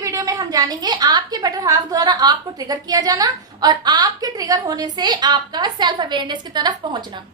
Video में हम जानेंगे आपके बेटर हाफ द्वारा आपको ट्रिगर किया जाना और आपके ट्रिगर होने से आपका सेल्फ अवेयरनेस की तरफ पहुंचना।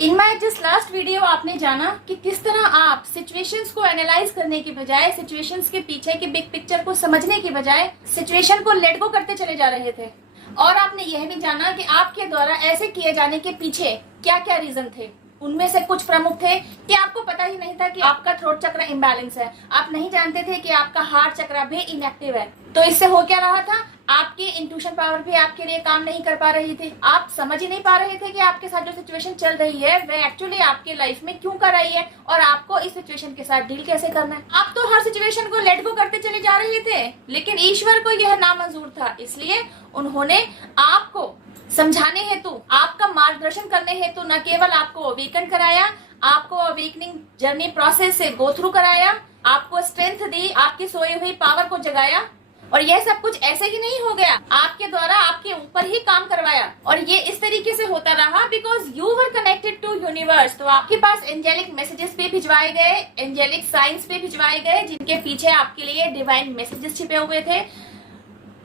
In my just last video आपने जाना कि किस तरह आप सिचुएशंस को एनालाइज करने की बजाय, सिचुएशंस के पीछे की बिग पिक्चर को समझने की बजाय सिचुएशन को लेट गो करते चले जा रहे थे। और आपने यह भी जाना कि आपके द्वारा ऐसे किए जाने के पीछे क्या क्या रीजन थे। उनमें से कुछ प्रमुख थे कि आपको पता ही नहीं था कि आपका थ्रोट चक्र इम्बैलेंस है, आप नहीं जानते थे कि आपका हार्ट चक्र भी इनएक्टिव है। तो इससे हो क्या रहा था, आपकी इंट्यूशन पावर भी आपके लिए काम नहीं कर पा रही थी। आप समझ ही नहीं पा रहे थे कि आपके साथ जो सिचुएशन चल रही है वह एक्चुअली आपके लाइफ में क्यों कर रही है और आपको इस सिचुएशन के साथ डील कैसे करना है। आप तो हर सिचुएशन को लेट गो करते चले जा रहे थे, लेकिन ईश्वर को यह नामंजूर था। इसलिए उन्होंने आपको समझाने हेतु, आपका मार्गदर्शन करने हेतु न केवल आपको अवेकन कराया, आपको अवेकनिंग जर्नी प्रोसेस से गो थ्रू कराया, आपको स्ट्रेंथ दी, आपकी सोई हुई पावर को जगाया। और यह सब कुछ ऐसे ही नहीं हो गया, आपके द्वारा आपके ऊपर ही काम करवाया। और ये इस तरीके से होता रहा because you were connected to universe. तो आपके पास एंजेलिक मैसेजेस भी भिजवाए गए, एंजेलिक साइंस भी भिजवाए गए, जिनके पीछे आपके लिए डिवाइन मैसेजेस छिपे हुए थे।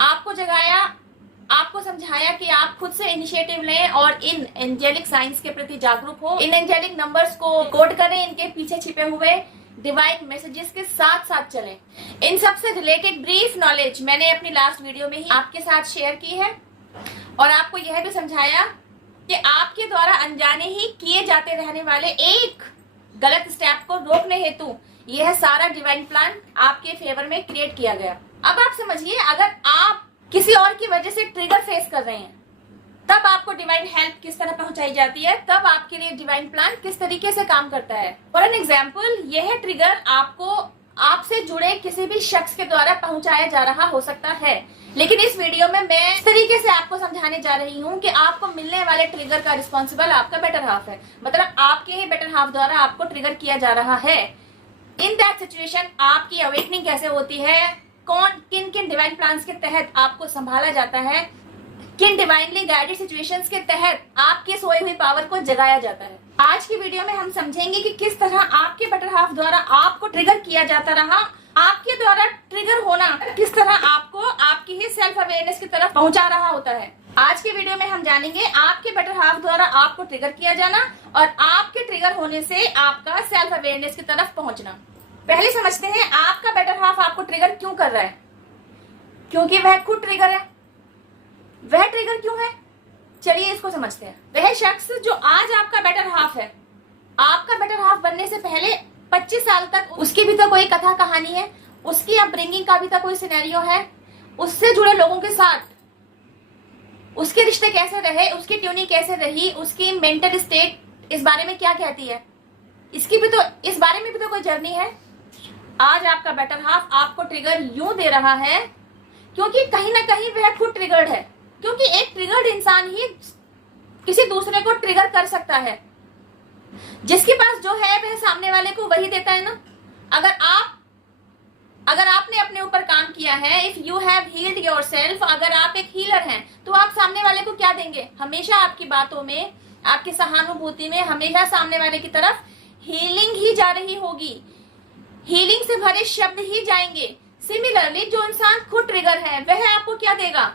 आपको जगाया, आपको समझाया कि आप खुद से इनिशिएटिव लें और इन एंजेलिक साइंस के प्रति जागरूक हो, इन एंजेलिक नंबर्स को कोड करें, इनके पीछे छिपे हुए डिवाइन मैसेजेस के साथ साथ चलें। इन सब से रिलेटेड ब्रीफ नॉलेज मैंने अपनी लास्ट वीडियो में ही आपके साथ शेयर की है और आपको यह भी समझाया कि आपके द्वारा अनजाने ही किए जाते रहने वाले एक गलत स्टेप को रोकने हेतु यह सारा डिवाइन प्लान आपके फेवर में क्रिएट किया गया। अब आप समझिए, अगर आप किसी और की वजह से ट्रिगर फेस कर रहे हैं, तब आपको डिवाइन हेल्प किस तरह पहुंचाई जाती है, तब आपके लिए डिवाइन प्लान किस तरीके से काम करता है। फॉर एन एग्जाम्पल, यह ट्रिगर आपको आपसे जुड़े किसी भी शख्स के द्वारा पहुंचाया जा रहा हो सकता है, लेकिन इस वीडियो में मैं इस तरीके से आपको समझाने जा रही हूँ कि आपको मिलने वाले ट्रिगर का रिस्पॉन्सिबल आपका बेटर हाफ है। मतलब आपके ही बेटर हाफ द्वारा आपको ट्रिगर किया जा रहा है। इन दैट सिचुएशन आपकी अवेकनिंग कैसे होती है, कौन किन किन डिवाइन प्लान्स के तहत आपको संभाला जाता है, किन डिवाइनली गाइडेड सिचुएशंस के तहत आपके सोई हुई पावर को जगाया जाता है। आज की वीडियो में हम समझेंगे कि किस तरह आपके बेटर हाफ द्वारा आपको ट्रिगर किया जाता रहा, आपके द्वारा ट्रिगर होना किस तरह आपको आपकी ही सेल्फ अवेयरनेस की तरफ पहुंचा रहा होता है। आज के वीडियो में हम जानेंगे आपके बेटर हाफ द्वारा आपको ट्रिगर किया जाना और आपके ट्रिगर होने से आपका सेल्फ अवेयरनेस की तरफ पहुंचना। पहले समझते हैं आपका बेटर हाफ आपको ट्रिगर क्यों कर रहा है। क्योंकि वह खुद ट्रिगर है। वह ट्रिगर क्यों है, चलिए इसको समझते हैं। वह शख्स जो आज आपका बेटर हाफ है, आपका बेटर हाफ बनने से पहले 25 साल तक उसकी भी तो कोई कथा कहानी है, उसकी अपब्रिंगिंग का भी तो कोई सिनेरियो है, उससे जुड़े लोगों के साथ उसके रिश्ते कैसे रहे, उसकी ट्यूनिंग कैसे रही, उसकी मेंटल स्टेट इस बारे में क्या कहती है, इसकी भी तो, इस बारे में भी तो कोई जर्नी है। आज आपका बेटर हाफ आपको ट्रिगर यूं दे रहा है क्योंकि कहीं ना कहीं वह खुद ट्रिगर्ड है। क्योंकि एक ट्रिगर्ड इंसान ही किसी दूसरे को ट्रिगर कर सकता है। जिसके पास जो है वह सामने वाले को वही देता है ना। अगर आपने अपने ऊपर काम किया है, if you have healed yourself, अगर आप एक हीलर हैं, तो आप सामने वाले को क्या देंगे, हमेशा आपकी बातों में, आपकी सहानुभूति में हमेशा सामने वाले की तरफ हीलिंग ही जा रही होगी, हीलिंग से भरे शब्द ही जाएंगे। सिमिलरली जो इंसान खुद ट्रिगर है वह आपको क्या देगा,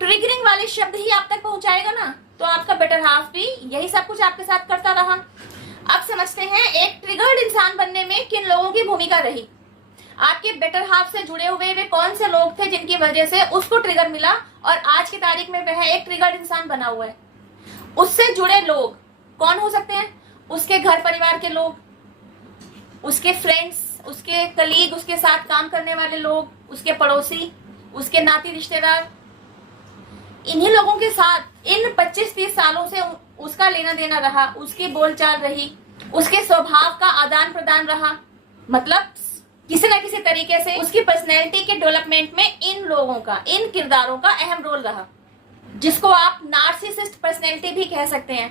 ट्रिगरिंग वाले शब्द ही आप तक पहुंचाएगा ना। तो आपका बेटर हाफ भी यही सब कुछ आपके साथ करता रहा। अब समझते हैं एक ट्रिगर्ड इंसान बनने में किन लोगों की भूमिका रही। आपके बेटर हाफ से जुड़े हुए वे कौन से लोग थे जिनकी वजह से उसको ट्रिगर मिला और आज की तारीख में वह एक ट्रिगर्ड इंसान बना हुआ है। उससे जुड़े लोग कौन हो सकते हैं, उसके घर परिवार के लोग, उसके फ्रेंड्स, उसके कलीग, उसके साथ काम करने वाले लोग, उसके पड़ोसी, उसके नाती रिश्तेदार। इन्हीं लोगों के साथ इन 25-30 सालों से उसका लेना देना रहा, उसकी बोलचाल रही, उसके स्वभाव का आदान प्रदान रहा। मतलब किसी न किसी तरीके से उसकी पर्सनैलिटी के डेवलपमेंट में इन लोगों का, इन किरदारों का अहम रोल रहा, जिसको आप नार्सिसिस्ट पर्सनैलिटी भी कह सकते हैं।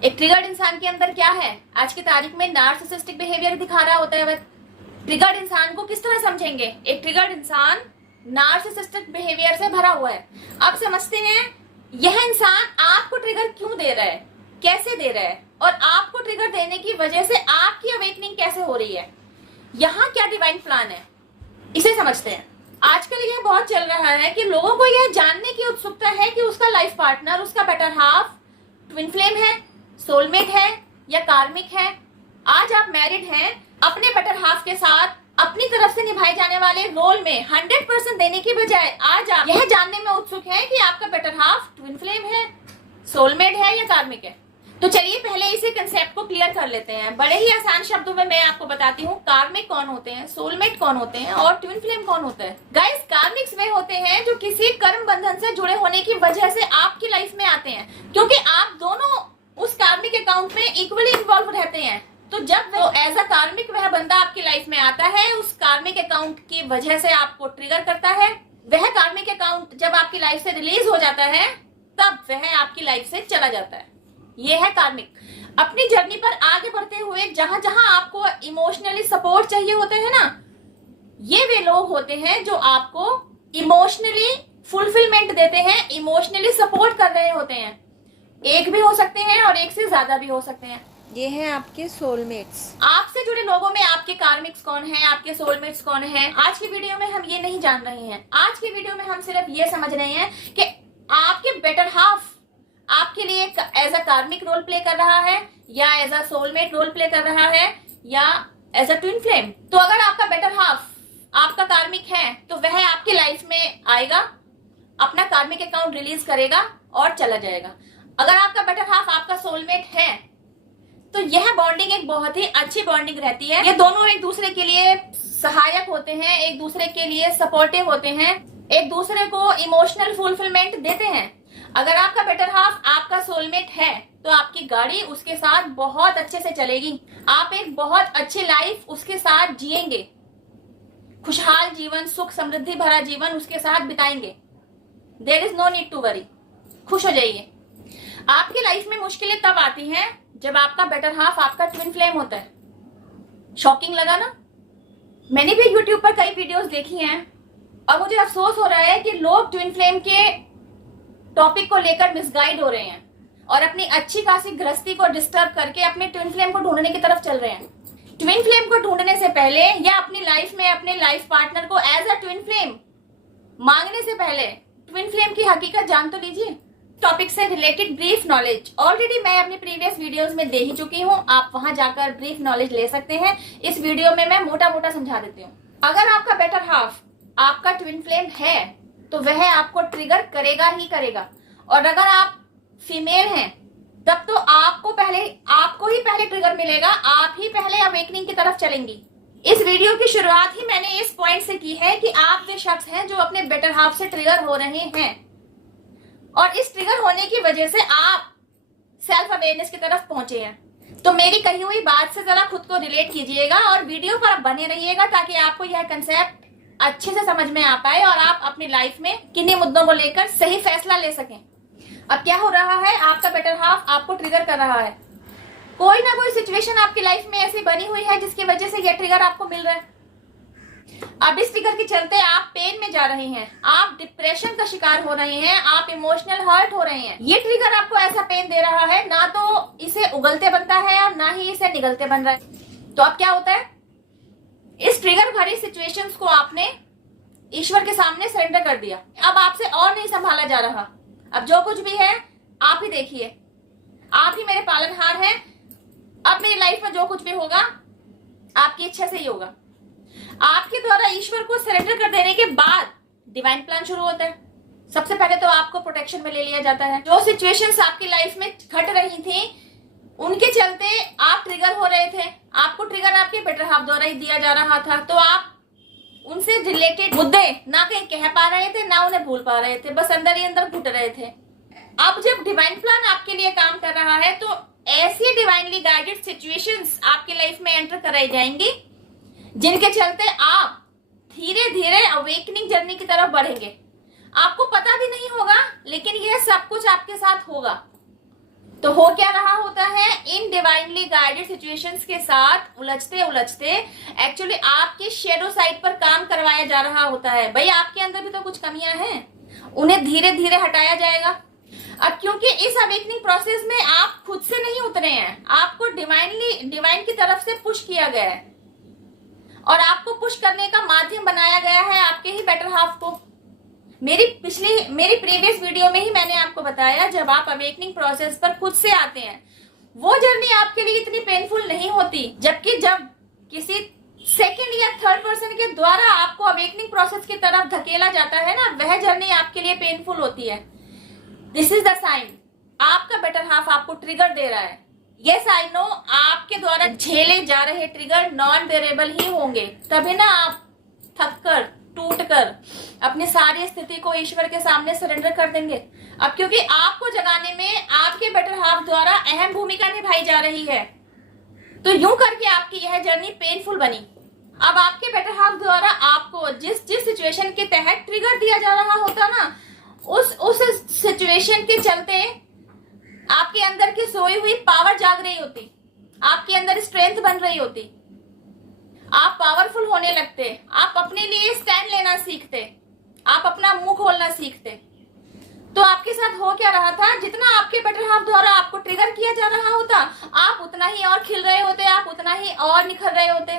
एक ट्रिगर्ड इंसान के अंदर क्या है, आज की तारीख में नार्सिसिस्टिक बिहेवियर दिखा रहा होता है। वह ट्रिगर्ड इंसान को किस तरह समझेंगे, एक ट्रिगर्ड इंसान नार्सिसिस्टिक बिहेवियर से भरा हुआ है। अब समझते हैं यह इंसान आपको ट्रिगर क्यों दे रहा है, कैसे दे रहा है और आपको ट्रिगर देने की वजह से आपकी अवेकनिंग कैसे हो रही है। यहाँ क्या डिवाइन प्लान है, इसे समझते हैं। आजकल यह बहुत चल रहा है कि लोगों को यह जानने की उत्सुकता है कि उसका लाइफ पार्टनर, उसका बेटर हाफ ट्विन फ्लेम है, सोलमेट है या कार्मिक है। आज आप मैरिड हैं, अपने बेटर हाफ के साथ अपनी तरफ से निभाए जाने वाले रोल में 100% देने की बजाय आज आप यह जानने में उत्सुक हैं कि आपका बेटर हाफ ट्विन फ्लेम है, सोलमेट है या कार्मिक है। तो चलिए पहले इसी कंसेप्ट को क्लियर कर लेते हैं। बड़े ही आसान शब्दों में मैं आपको बताती हूँ कार्मिक कौन होते हैं, सोलमेट कौन होते हैं और ट्विन फ्लेम कौन होता है। गाइस, कार्मिक्स वे होते हैं जो किसी कर्म बंधन से जुड़े होने की वजह से आपकी लाइफ में आते हैं, क्योंकि आप दोनों उस कार्मिक अकाउंट में इक्वली इन्वॉल्व रहते हैं। तो जब वो एज अ कार्मिक वह बंदा आपकी लाइफ में आता है, उस कार्मिक अकाउंट की वजह से आपको ट्रिगर करता है। वह कार्मिक अकाउंट जब आपकी लाइफ से रिलीज हो जाता है, तब वह आपकी लाइफ से चला जाता है। ये है कार्मिक। अपनी जर्नी पर आगे बढ़ते हुए जहां जहां आपको इमोशनली सपोर्ट चाहिए होते हैं ना, ये वे लोग होते हैं जो आपको इमोशनली फुलफिलमेंट देते हैं, इमोशनली सपोर्ट कर रहे होते हैं। एक भी हो सकते हैं और एक से ज्यादा भी हो सकते हैं। ये हैं आपके सोलमेट्स। आपसे जुड़े लोगों में आपके कार्मिक्स कौन हैं, आपके सोलमेट्स कौन हैं, आज की वीडियो में हम ये नहीं जान रहे हैं। आज की वीडियो में हम सिर्फ ये समझ रहे हैं कि आपके बेटर हाफ आपके लिए एज अ कार्मिक रोल प्ले कर रहा है या as a soulmate role play कर रहा है या एज अ ट्विन फ्लेम। तो अगर आपका बेटर हाफ आपका कार्मिक है तो वह आपकी लाइफ में आएगा, अपना कार्मिक अकाउंट रिलीज करेगा और चला जाएगा। अगर आपका बेटर हाफ आपका सोलमेट है तो यह बॉन्डिंग एक बहुत ही अच्छी बॉन्डिंग रहती है। ये दोनों एक दूसरे के लिए सहायक होते हैं, एक दूसरे के लिए सपोर्टिव होते हैं, एक दूसरे को इमोशनल फुलफिलमेंट देते हैं। अगर आपका बेटर हाफ आपका सोलमेट है तो आपकी गाड़ी उसके साथ बहुत अच्छे से चलेगी, आप एक बहुत अच्छी लाइफ उसके साथ जिएंगे, खुशहाल जीवन, सुख समृद्धि भरा जीवन उसके साथ बिताएंगे। There is no need to worry, खुश हो जाइए। आपकी लाइफ में मुश्किलें तब आती हैं जब आपका बेटर हाफ आपका ट्विन फ्लेम होता है। शॉकिंग लगा ना? मैंने भी यूट्यूब पर कई वीडियोस देखी हैं और मुझे अफसोस हो रहा है कि लोग ट्विन फ्लेम के टॉपिक को लेकर मिसगाइड हो रहे हैं और अपनी अच्छी खासी गृहस्थी को डिस्टर्ब करके अपने ट्विन फ्लेम को ढूंढने की तरफ चल रहे हैं। ट्विन फ्लेम को ढूंढने से पहले या अपनी लाइफ में अपने लाइफ पार्टनर को एज अ ट्विन फ्लेम मांगने से पहले ट्विन फ्लेम की हकीकत जान तो लीजिए। टॉपिक से रिलेटेड ब्रीफ नॉलेज ऑलरेडी मैं अपनी प्रीवियस वीडियोस में दे ही चुकी हूँ, आप वहां जाकर ब्रीफ नॉलेज ले सकते हैं। इस वीडियो में मैं मोटा मोटा समझा देती हूँ। अगर आपका बेटर हाफ आपका ट्विन फ्लेम है तो वह आपको ट्रिगर करेगा ही करेगा, और अगर आप फीमेल हैं तब तो आपको ही पहले ट्रिगर मिलेगा, आप ही पहले अवेकनिंग की तरफ चलेंगी। इस वीडियो की शुरुआत ही मैंने इस पॉइंट से की है कि आप वे शख्स हैं जो अपने बेटर हाफ से ट्रिगर हो रहे हैं और इस ट्रिगर होने की वजह से आप सेल्फ अवेयरनेस की तरफ पहुंचे हैं। तो मेरी कही हुई बात से जरा खुद को रिलेट कीजिएगा और वीडियो पर बने रहिएगा ताकि आपको यह कंसेप्ट अच्छे से समझ में आ पाए और आप अपनी लाइफ में किन्हीं मुद्दों को लेकर सही फैसला ले सकें। अब क्या हो रहा है, आपका बेटर हाफ आपको ट्रिगर कर रहा है। कोई ना कोई सिचुएशन आपकी लाइफ में ऐसी बनी हुई है जिसकी वजह से यह ट्रिगर आपको मिल रहा है। अब इस ट्रिगर के चलते आप पेन में जा रहे हैं, आप डिप्रेशन का शिकार हो रहे हैं, आप इमोशनल हर्ट हो रहे हैं। ये ट्रिगर आपको ऐसा पेन दे रहा है, ना तो इसे उगलते बनता है और ना ही इसे निगलते बन रहा है। तो अब क्या होता है, इस ट्रिगर भरी सिचुएशंस को आपने ईश्वर के सामने सरेंडर कर दिया। अब आपसे और नहीं संभाला जा रहा। अब जो कुछ भी है आप ही देखिए, आप ही मेरे पालनहार हैं। अब मेरी लाइफ में जो कुछ भी होगा आपकी इच्छा से ही होगा। आपके द्वारा ईश्वर को सरेंडर कर देने के बाद डिवाइन प्लान शुरू होता है। सबसे पहले तो आपको प्रोटेक्शन में ले लिया जाता है। जो सिचुएशंस आपकी लाइफ में घट रही थी उनके चलते आप ट्रिगर हो रहे थे, आपको ट्रिगर आपके बेटर हाफ द्वारा ही दिया जा रहा था, तो आप उनसे रिलेटेड मुद्दे ना कहीं कह पा रहे थे ना उन्हें भूल पा रहे थे, बस अंदर ही अंदर घुट रहे थे। अब जब डिवाइन प्लान आपके लिए काम कर रहा है तो ऐसी डिवाइनली गाइडेड सिचुएशंस आपकी लाइफ में एंटर कराई जाएंगी जिनके चलते आप धीरे धीरे अवेकनिंग जर्नी की तरफ बढ़ेंगे। आपको पता भी नहीं होगा लेकिन यह सब कुछ आपके साथ होगा। तो हो क्या रहा होता है, इन डिवाइनली गाइडेड सिचुएशंस के साथ उलझते उलझते एक्चुअली आपके शेडो साइड पर काम करवाया जा रहा होता है। भाई आपके अंदर भी तो कुछ कमियां हैं, उन्हें धीरे धीरे हटाया जाएगा। अब क्योंकि इस अवेकनिंग प्रोसेस में आप खुद से नहीं उतरे हैं, आपको डिवाइन की तरफ से पुश किया गया है। और आपको पुश करने का माध्यम बनाया गया है आपके ही बेटर हाफ को। मेरी प्रीवियस वीडियो में ही मैंने आपको बताया, जब आप अवेकनिंग प्रोसेस पर खुद से आते हैं वो जर्नी आपके लिए इतनी पेनफुल नहीं होती, जबकि जब किसी सेकंड या थर्ड पर्सन के द्वारा आपको अवेकनिंग प्रोसेस की तरफ धकेला जाता है ना, वह जर्नी आपके लिए पेनफुल होती है। दिस इज द साइन, आपका बेटर हाफ आपको ट्रिगर दे रहा है। यस आई नो, आपके द्वारा झेले जा रहे ट्रिगर नॉन बेरेबल ही होंगे, तभी ना आप थककर टूटकर अपनी सारी स्थिति को ईश्वर के सामने सरेंडर कर देंगे। अब क्योंकि आपको जगाने में आपके बेटर हाफ द्वारा अहम भूमिका निभाई जा रही है, तो यूं करके आपकी यह जर्नी पेनफुल बनी। अब आपके बेटर हाफ द्वारा आपको जिस सिचुएशन के तहत ट्रिगर दिया जा रहा होता ना, उस सिचुएशन के चलते आपके अंदर की सोई हुई पावर जाग रही होती, आपके अंदर स्ट्रेंथ बन रही होती, आप पावरफुल होने लगते, आप अपने लिए स्टैंड लेना सीखते, आप अपना मुंह खोलना सीखते। तो आपके साथ हो क्या रहा था, जितना आपके बेटर हाफ द्वारा आपको ट्रिगर किया जा रहा होता, आप उतना ही और खिल रहे होते, आप उतना ही और निखर रहे होते,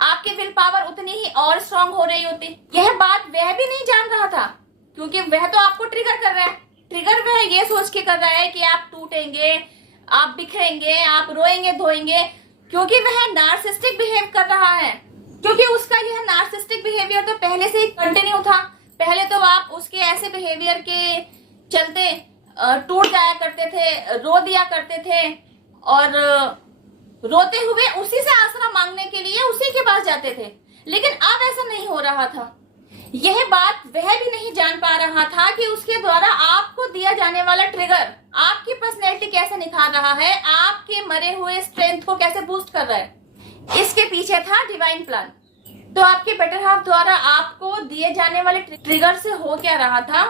आपकी विल पावर उतनी ही और स्ट्रांग हो रही होती। यह बात वह भी नहीं जान रहा था, क्योंकि वह तो आपको ट्रिगर कर रहा है। ट्रिगर वह ये सोच के कर रहा है कि आप टूटेंगे, आप बिखरेंगे, आप रोएंगे धोएंगे, क्योंकि वह नार्सिस्टिक बिहेव कर रहा है, क्योंकि उसका यह नार्सिस्टिक बिहेवियर तो पहले से ही कंटिन्यू था। पहले तो आप उसके ऐसे बिहेवियर के चलते टूट जाया करते थे, रो दिया करते थे, और रोते हुए उसी से आसरा मांगने के लिए उसी के पास जाते थे। लेकिन अब ऐसा नहीं हो रहा था। यह बात वह भी नहीं जान पा रहा था कि उसके द्वारा आपको दिया जाने वाला ट्रिगर आपकी पर्सनैलिटी कैसे निखार रहा है, आपके मरे हुए स्ट्रेंथ को कैसे बूस्ट कर रहा है। इसके पीछे था डिवाइन प्लान। तो आपके बेटर हाफ द्वारा आपको दिए जाने वाले ट्रिगर से हो क्या रहा था,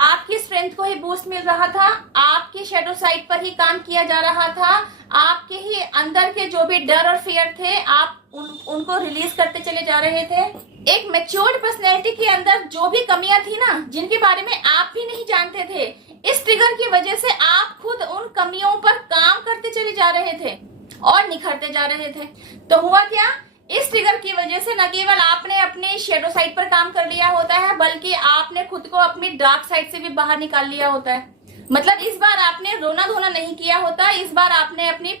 आपकी स्ट्रेंथ को ही बूस्ट मिल रहा था, आपकी शेडो साइड पर ही काम किया जा रहा था, आपके ही अंदर के जो भी डर और फियर थे आप उनको रिलीज करते चले जा रहे थे। एक मैच्योर्ड पर्सनैलिटी के अंदर जो भी कमियां थी ना, जिनके बारे में आप भी नहीं जानते थे, इस ट्रिगर की वजह से आप खुद उन कमियों पर काम करते चले जा रहे थे और निखरते जा रहे थे। तो हुआ क्या, इस ट्रिगर की वजह से न केवल आपने अपने शेडो साइड पर काम कर लिया होता है, बल्कि आपने खुद को अपनी डार्क साइड से भी बाहर निकाल लिया होता है। मतलब इस बार आपने रोना धोना नहीं किया होता, इस बार आपने अपनी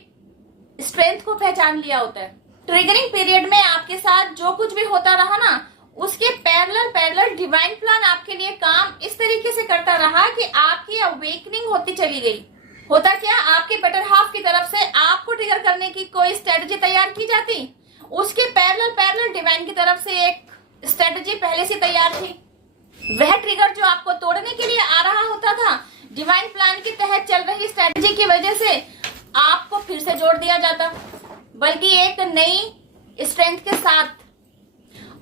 स्ट्रेंथ को पहचान लिया होता है। ट्रिगरिंग पीरियड में आपके साथ जो कुछ भी होता रहा ना, उसके पैरेलल डिवाइन प्लान आपके लिए काम इस तरीके से करता रहा कि आपकी अवेकनिंग होती चली गई। होता क्या, आपके बेटर हाफ की तरफ से आपको ट्रिगर करने की कोई स्ट्रेटजी तैयार की जाती, उसके पैरेलल डिवाइन की तरफ से एक स्ट्रेटजी पहले से तैयार थी। वह ट्रिगर जो आपको तोड़ने के लिए आ रहा होता था, डिवाइन प्लान के तहत चल रही स्ट्रेटजी की वजह से आपको फिर से जोड़ दिया जाता, बल्कि एक नई स्ट्रेंथ के साथ।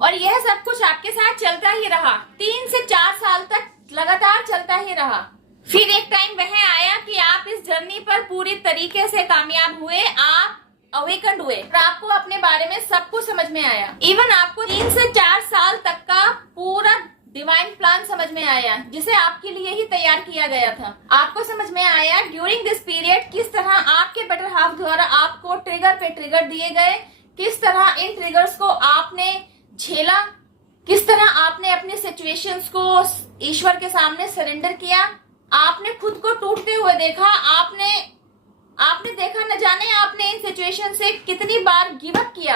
और यह सब कुछ आपके साथ चलता ही रहा, 3 से 4 साल तक लगातार चलता ही रहा। फिर एक टाइम वह आया कि आप इस जर्नी पर पूरी तरीके से कामयाब हुए, आप अवेकन्ड हुए और आपको अपने बारे में सब कुछ समझ में आया। इवन आपको 3 से 4 साल तक का पूरा डिवाइन प्लान समझ में आया, जिसे आपके लिए ही तैयार किया गया था। आपको समझ में आया ड्यूरिंग दिस पीरियड किस तरह आपके बेटर हाफ द्वारा आपको ट्रिगर पे ट्रिगर दिए गए, किस तरह इन ट्रिगर्स को आपने झेला, किस तरह आपने अपनी सिचुएशंस को ईश्वर के सामने सरेंडर किया। आपने खुद को टूटते हुए देखा, आपने देखा न जाने आपने इन सिचुएशन से कितनी बार गिव अप किया।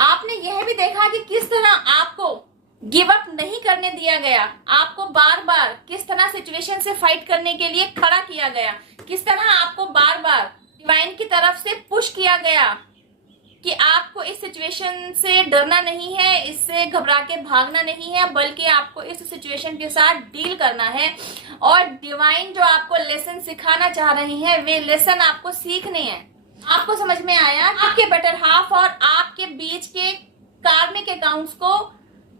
आपने यह भी देखा कि किस तरह आपको गिव अप नहीं करने दिया गया, आपको बार बार किस तरह सिचुएशन से फाइट करने के लिए खड़ा किया गया, किस तरह आपको बार बार डिवाइन की तरफ से पुश किया गया कि आपको इस सिचुएशन से डरना नहीं है, इससे घबरा के भागना नहीं है, बल्कि आपको इस सिचुएशन के साथ डील करना है। और डिवाइन जो आपको लेसन सिखाना चाह रही है, वे लेसन आपको सीखने हैं। आपको समझ में आया आपके बेटर हाफ और आपके बीच के कार्मिक अकाउंट्स को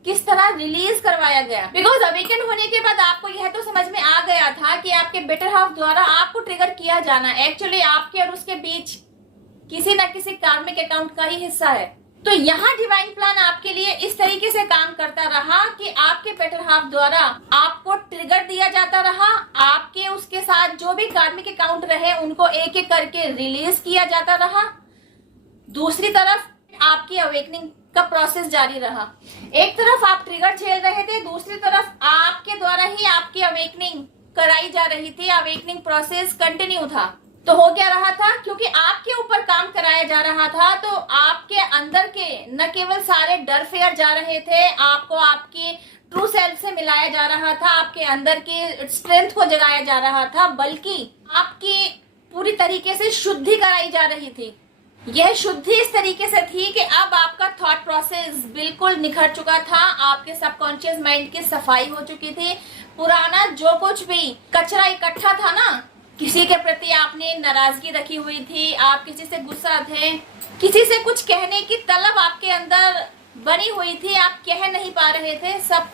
किस तरह रिलीज करवाया गया। बिकॉज अवेकन होने के बाद आपको यह तो समझ में आ गया था कि आपके बेटर हाफ द्वारा आपको ट्रिगर किया जाना एक्चुअली आपके और उसके बीच किसी न किसी कार्मिक अकाउंट का ही हिस्सा है। तो यहाँ डिवाइन प्लान आपके लिए इस तरीके से काम करता रहा कि आपके बेटर हाफ द्वारा आपको ट्रिगर दिया जाता रहा, आपके उसके साथ जो भी कार्मिक अकाउंट रहे उनको एक एक करके रिलीज किया जाता रहा। दूसरी तरफ आपकी अवेकनिंग का प्रोसेस जारी रहा। एक तरफ आप ट्रिगर झेल रहे थे, दूसरी तरफ आपके द्वारा ही आपकी अवेकनिंग कराई जा रही थी, अवेकनिंग प्रोसेस कंटिन्यू था। तो हो क्या रहा था, क्योंकि आपके ऊपर काम कराया जा रहा था, तो आपके अंदर के न केवल सारे डर फेयर जा रहे थे, आपको आपके ट्रू सेल्फ से मिलाया जा रहा था, आपके अंदर के स्ट्रेंथ को जगाया जा रहा था, बल्कि आपकी पूरी तरीके से शुद्धि कराई जा रही थी। यह शुद्धि इस तरीके से थी कि अब आपका थॉट प्रोसेस बिल्कुल निखर चुका था, आपके सबकॉन्शियस माइंड की सफाई हो चुकी थी। पुराना जो कुछ भी कचरा इकट्ठा था ना, किसी के प्रति आपने नाराजगी रखी हुई थी, आप किसी से गुस्सा थे, किसी से कुछ कहने की तलब आपके अंदर बनी हुई थी, आप कह नहीं पा रहे थे, सब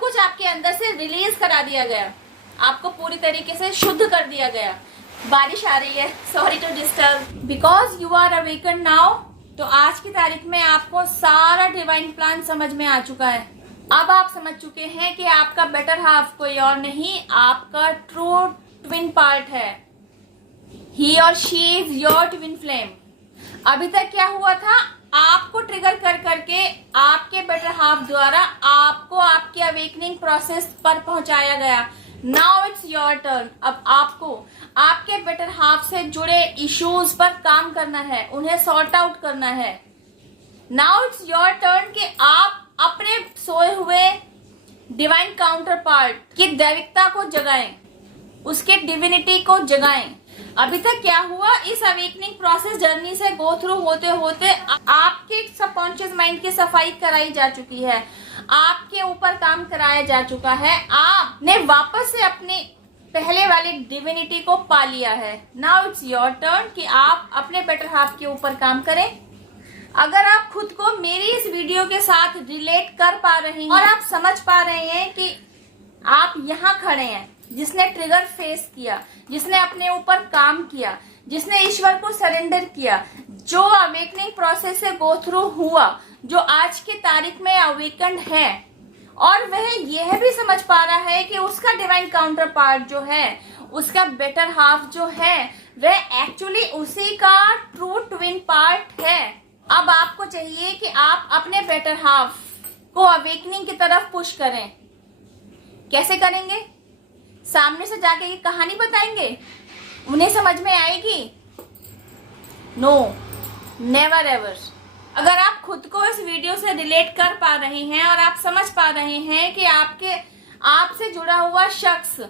कुछ आपके अंदर से रिलीज करा दिया गया, आपको पूरी तरीके से शुद्ध कर दिया गया। बारिश आ रही है, sorry to disturb, because you are awaken now. तो आज की तारीख में आपको सारा डिवाइन प्लान समझ में आ चुका है। अब आप समझ चुके हैं कि आपका बेटर हाफ कोई और नहीं, आपका ट्रू ट्विन पार्ट है। ही और she is your twin flame. अभी तक क्या हुआ था, आपको ट्रिगर कर करके आपके बेटर हाफ द्वारा आपको आपके अवेकनिंग प्रोसेस पर पहुंचाया गया। Now it's your turn. अब आपको आपके बेटर हाफ से जुड़े इश्यूज पर काम करना है, उन्हें सॉर्ट आउट करना है। नाउ इट्स योर टर्न कि आप अपने सोए हुए डिवाइन काउंटर पार्ट की दैविकता को जगाएं, उसके डिविनिटी को जगाएं। अभी तक क्या हुआ, इस अवेकनिंग प्रोसेस जर्नी से गो थ्रू होते होते आपके सबकॉन्शियस माइंड की सफाई कराई जा चुकी है, आपके ऊपर काम कराया जा चुका है, आपने वापस से अपने पहले वाली डिविनिटी को पा लिया है। नाउ इट्स योर टर्न कि आप अपने बेटर हाफ के ऊपर काम करें। अगर आप खुद को मेरी इस वीडियो के साथ रिलेट कर पा रहे हैं और आप समझ पा रहे हैं कि आप यहाँ खड़े हैं, जिसने ट्रिगर फेस किया, जिसने अपने ऊपर काम किया, जिसने ईश्वर को सरेंडर किया, जो अवेकनिंग प्रोसेस से गो थ्रू हुआ, जो आज की तारीख में अवेकन्ड है, और वह यह भी समझ पा रहा है कि उसका डिवाइन काउंटर पार्ट जो है, उसका बेटर हाफ जो है, वह एक्चुअली उसी का ट्रू ट्विन पार्ट है। अब आपको चाहिए कि आप अपने बेटर हाफ को अवेकनिंग की तरफ पुश करें। कैसे करेंगे? सामने से जाके ये कहानी बताएंगे, उन्हें समझ में आएगी? No, never ever. अगर आप खुद को इस वीडियो से रिलेट कर पा रहे हैं और आप समझ पा रहे हैं कि आपसे जुड़ा हुआ शख्स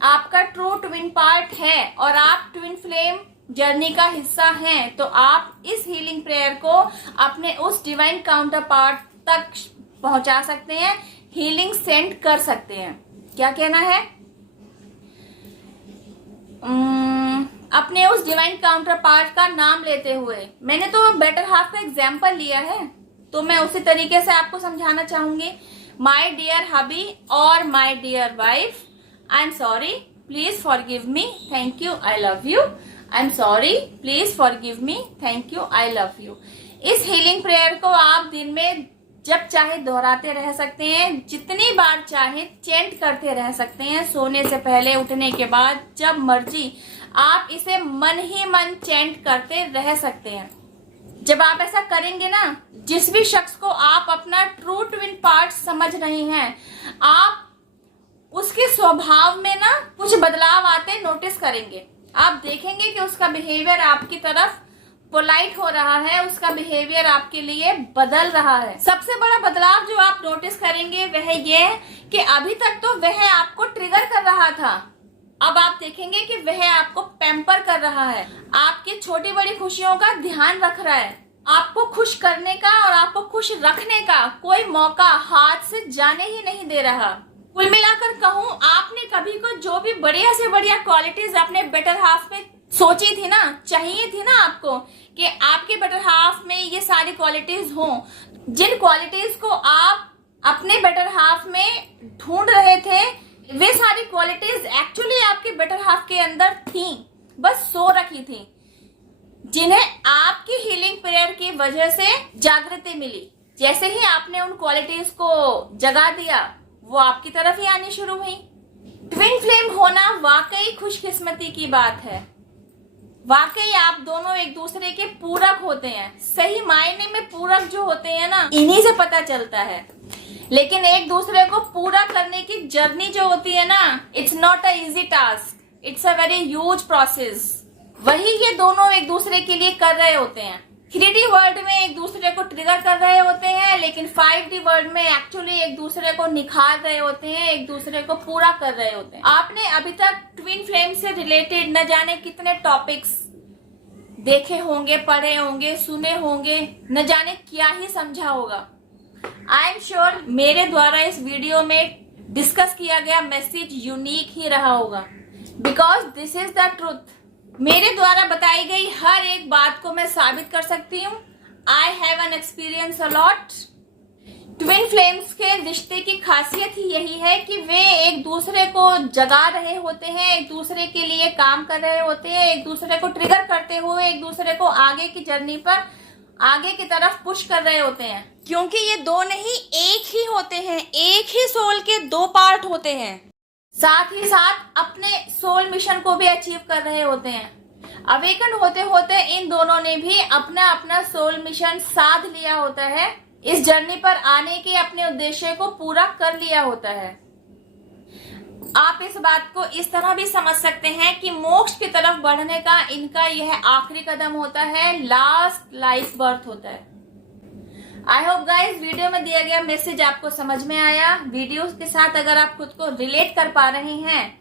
आपका ट्रू ट्विन पार्ट है और आप ट्विन फ्लेम जर्नी का हिस्सा हैं, तो आप इस हीलिंग प्रेयर को अपने उस डिवाइन काउंटर पार्ट तक पहुंचा सकते हैं, हीलिंग सेंड कर सकते हैं। क्या कहना है? अपने उस डिवाइन काउंटर पार्ट का नाम लेते हुए, मैंने तो बेटर हाफ का एग्जाम्पल लिया है, तो मैं उसी तरीके से आपको समझाना चाहूंगी। माई डियर हबी और my dear wife, I am sorry, please forgive me, thank you, I love you. I am sorry, please forgive me, thank you, I love you. इस हीलिंग प्रेयर को आप दिन में जब चाहे दोहराते रह सकते हैं, जितनी बार चाहे चेंट करते रह सकते हैं, सोने से पहले, उठने के बाद, जब मर्जी आप इसे मन ही मन चेंट करते रह सकते हैं। जब आप ऐसा करेंगे ना, जिस भी शख्स को आप अपना ट्रू ट्विन पार्ट समझ रहे हैं, आप उसके स्वभाव में ना कुछ बदलाव आते नोटिस करेंगे। आप देखेंगे कि उसका बिहेवियर आपकी तरफ पोलाइट हो रहा है, उसका बिहेवियर आपके लिए बदल रहा है। सबसे बड़ा बदलाव जो आप नोटिस करेंगे वह ये है कि अभी तक तो वह आपको ट्रिगर कर रहा था, अब आप देखेंगे कि वह आपको पैम्पर कर रहा है, आपकी छोटी बड़ी खुशियों का ध्यान रख रहा है, आपको खुश करने का और आपको खुश रखने का कोई मौका हाथ से जाने ही नहीं दे रहा। कुल मिलाकर कहूँ, आपने कभी को जो भी बढ़िया से बढ़िया क्वालिटीज अपने बेटर हाफ में सोची थी ना, चाहिए थी ना आपको कि आपके बेटर हाफ में ये सारी क्वालिटीज हों, जिन क्वालिटीज को आप अपने बेटर हाफ में ढूंढ रहे थे, वे सारी क्वालिटीज एक्चुअली आपके बेटर हाफ के अंदर थी, बस सो रखी थी, जिन्हें आपकी हीलिंग प्रेयर की वजह से जागृति मिली। जैसे ही आपने उन क्वालिटीज को जगा दिया, वो आपकी तरफ ही आनी शुरू हुई। ट्विन फ्लेम होना वाकई खुशकिस्मती की बात है, वाकई आप दोनों एक दूसरे के पूरक होते हैं। सही मायने में पूरक जो होते हैं ना, इन्हीं से पता चलता है। लेकिन एक दूसरे को पूरा करने की जर्नी जो होती है ना, it's not a easy task, it's a very huge process. वही ये दोनों एक दूसरे के लिए कर रहे होते हैं। 3D वर्ल्ड में एक दूसरे को ट्रिगर कर रहे होते हैं, लेकिन 5D वर्ल्ड में एक्चुअली एक दूसरे को निखार रहे होते हैं, एक दूसरे को पूरा कर रहे होते हैं। आपने अभी तक ट्विन फ्लेम से रिलेटेड न जाने कितने टॉपिक्स देखे होंगे, पढ़े होंगे, सुने होंगे, न जाने क्या ही समझा होगा। आई एम श्योर मेरे द्वारा इस वीडियो में डिस्कस किया गया मैसेज यूनिक ही रहा होगा, because this is the truth. मेरे द्वारा बताई गई हर एक बात को मैं साबित कर सकती हूँ। I have an experience a lot. Twin flames के रिश्ते की खासियत ही यही है कि वे एक दूसरे को जगा रहे होते हैं, एक दूसरे के लिए काम कर रहे होते हैं, एक दूसरे को ट्रिगर करते हुए एक दूसरे को आगे की जर्नी पर आगे की तरफ पुश कर रहे होते हैं। क्योंकि ये दो नहीं एक ही होते हैं, एक ही सोल के दो पार्ट होते हैं। साथ ही साथ अपने सोल मिशन को भी अचीव कर रहे होते हैं। अवेकन होते होते इन दोनों ने भी अपना अपना सोल मिशन साध लिया होता है, इस जर्नी पर आने के अपने उद्देश्य को पूरा कर लिया होता है। आप इस बात को इस तरह भी समझ सकते हैं कि मोक्ष की तरफ बढ़ने का इनका यह आखिरी कदम होता है, लास्ट लाइफ बर्थ होता है। आई होप गाइज वीडियो में दिया गया मैसेज आपको समझ में आया। वीडियो के साथ अगर आप खुद को रिलेट कर पा रहे हैं,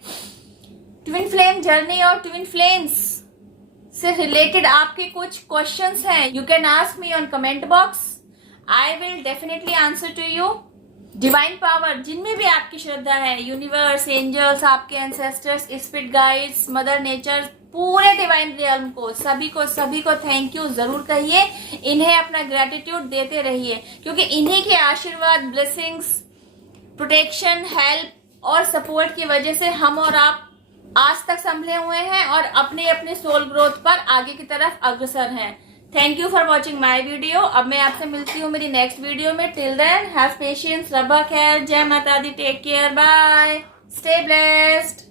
ट्विन फ्लेम जर्नी और ट्विन फ्लेम्स से रिलेटेड आपके कुछ क्वेश्चंस हैं, you can ask me on comment box. I will definitely answer to you. Divine power जिनमें भी आपकी श्रद्धा है, यूनिवर्स, एंजल्स, आपके ancestors, spirit guides, mother nature, पूरे डिवाइन रियल्म को सभी को थैंक यू जरूर कहिए। इन्हें अपना ग्रेटिट्यूड देते रहिए, क्योंकि इन्हीं के आशीर्वाद, ब्लेसिंग्स, प्रोटेक्शन, हेल्प और सपोर्ट की वजह से हम और आप आज तक संभले हुए हैं और अपने अपने सोल ग्रोथ पर आगे की तरफ अग्रसर हैं। Thank you for watching my video. अब मैं आपसे मिलती हूँ मेरी नेक्स्ट वीडियो में। टिल देन हैव पेशेंस, रब्बा खैर, जय माता दी, take care, bye, stay blessed.